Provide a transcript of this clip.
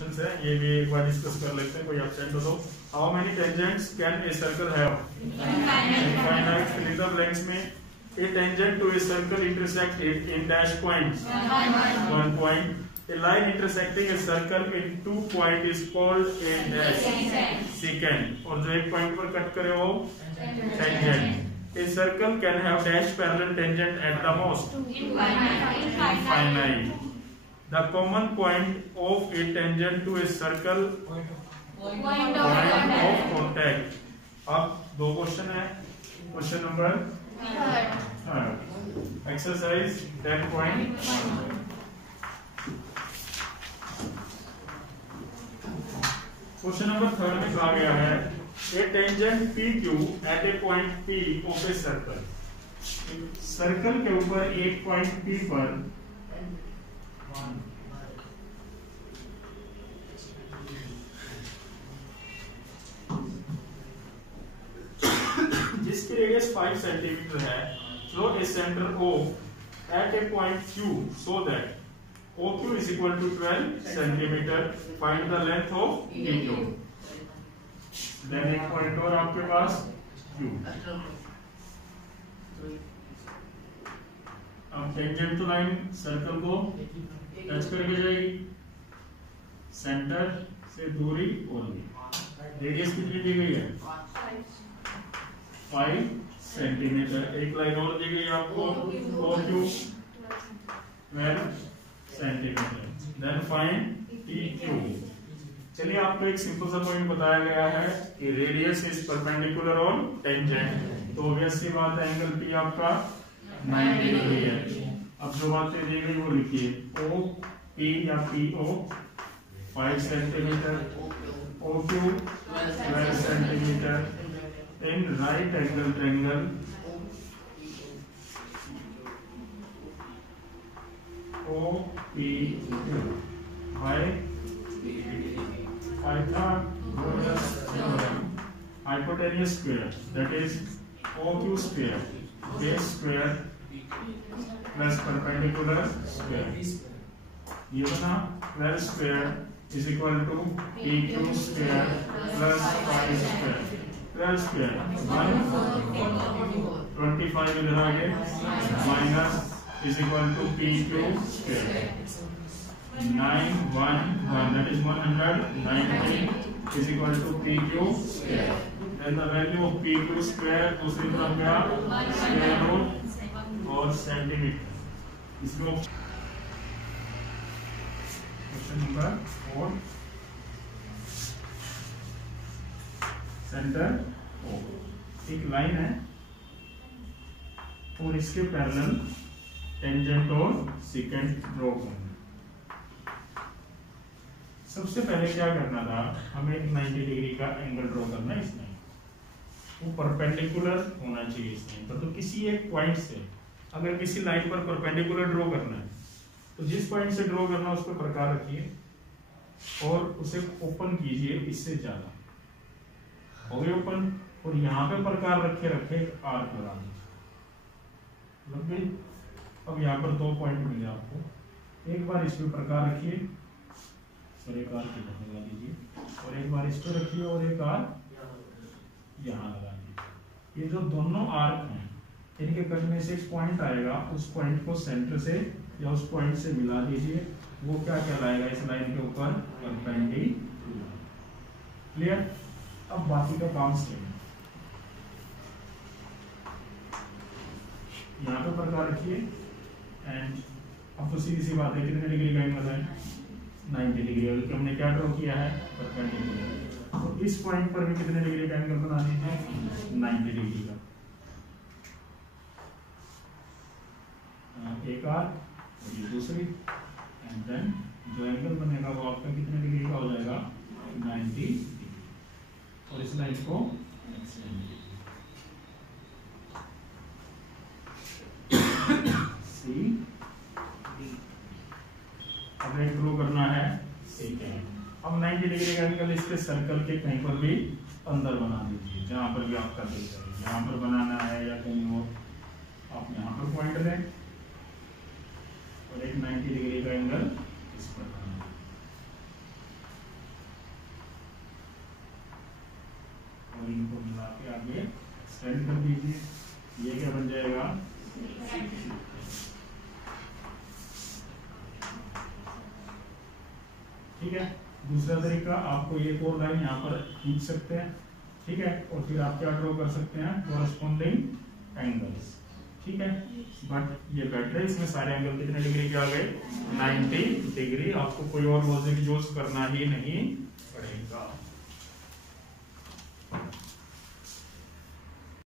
है, ये भी एक बार डिस्कस कर लेते हैं, कोई एब्सेंट हो तो। How many tangents can a circle have? Infinite. Fill in the blanks में a tangent to a circle intersect it in dash points. 1 point. A line intersecting a circle in 2 point is called a dash secant. और जो एक point पर cut करे वो tangent. A circle can have dash parallel tangent at the most. Infinite. The common point of a tangent to a circle point of contact. अब दो question है। Question number exercise 10.1। Question number 3 में कहा गया है a tangent PQ at a point P of a circle. Circle के ऊपर एक पॉइंट P पर जिसकी रेडियस 5 सेंटीमीटर है, draw a centre O at a point Q so that OQ is equal to 12 centimeter. Find the length of PQ. Then एक point और आपके पास Q. अब टेंजेंट टू लाइन सर्कल को touch करके जाएगी, सेंटर से दूरी ओनली। रेडियस कितनी दी गई है? 5 सेंटीमीटर। एक लाइन और दी गई आपको OQ 12 centimetre. Then find PQ। चलिए आपको एक सिंपल सा पॉइंट बताया गया है कि radius is perpendicular on tangent, तो ऑब्वियस सी बात है एंगल P आपका 90 डिग्री है। अब जो बातें दी गई वो लिखिए। OP या PO 5 centimetre, OQ 12 centimetre in right angle triangle OPQ by Pythagoras theorem, hypotenuse square, that is OQ square, base square plus perpendicular square. ये बना 12 square is equal to PQ square plus 5 square. 12 square 125 इधर आ गए minus is equal to PQ square. 911, that is 190 is equal to PQ square. Then the value of PQ square दूसरी तरफ गया square root और centimetre. इसमें question number 4 centre O एक line है और इसके पैरेलल टेंजेंट और सेकेंट ड्रॉ करना। सबसे पहले क्या करना था, हमें एक 90 डिग्री का एंगल ड्रॉ करना है। इसमें वो परपेंडिकुलर होना चाहिए इस लाइन पर। तो किसी एक पॉइंट से अगर किसी लाइन पर परपेंडिकुलर ड्रॉ करना है तो जिस पॉइंट से ड्रॉ करना है उस पर प्रकार रखिए और उसे ओपन कीजिए इससे ज्यादा हो गए ओपन, और यहाँ पे प्रकार रखे आर्क लगा दीजिए। अब यहाँ पर 2 पॉइंट मिले आपको। एक बार इस पे प्रकार रखिए, सर एक आर्क लगा दीजिए, और एक बार इस पे रखिए और एक आर्क यहाँ लगा दीजिए। ये जो दोनों आर्क हैं इनके कटने से एक पॉइंट आएगा, उस पॉइंट को सेंटर से या उस पॉइंट से मिला दीजिए। वो क्या कहलाएगा इस लाइन के ऊपर? परपेंडिकुलर। क्लियर? अब बाकी का काम सेम। यहाँ पे प्रकार रखिए एंड अब तो सीधी सी बात है, कितने डिग्री का एंगल है? 90 डिग्री। क्योंकि हमने क्या ड्रॉ किया है? परपेंडिकुलर। तो इस पॉइंट पर भी कितने डिग्री का एंगल बना दीजिए? 90 डिग्री का। एक आर्क और ये दूसरी, एंड देन जो एंगल बनेगा वो आपका कितने डिग्री का हो जाएगा? 90 डिग्री। और इस लाइन को सी अब एक ड्रॉ करना है सेकेंड। अब 90 डिग्री का एंगल इसके सर्कल के कहीं पर भी अंदर बना दीजिए, जहां पर भी आपका दिल करे। यहाँ पर बनाना है या कहीं और, आप यहाँ पर पॉइंट लें और एक 90 डिग्री का एंगल इस पर बनाना है। लीजिए, ये क्या बन जाएगा, ठीक है। दूसरा तरीका, आपको एक और लाइन यहाँ पर खींच सकते हैं, ठीक है, और फिर आप क्या ड्रॉ कर सकते हैं, कोरस्पॉन्डिंग एंगल्स, ठीक है। बट ये बेटर है, इसमें सारे एंगल कितने डिग्री के आ गए, 90 डिग्री। आपको कोई और लॉजिक यूज करना ही नहीं पड़ेगा।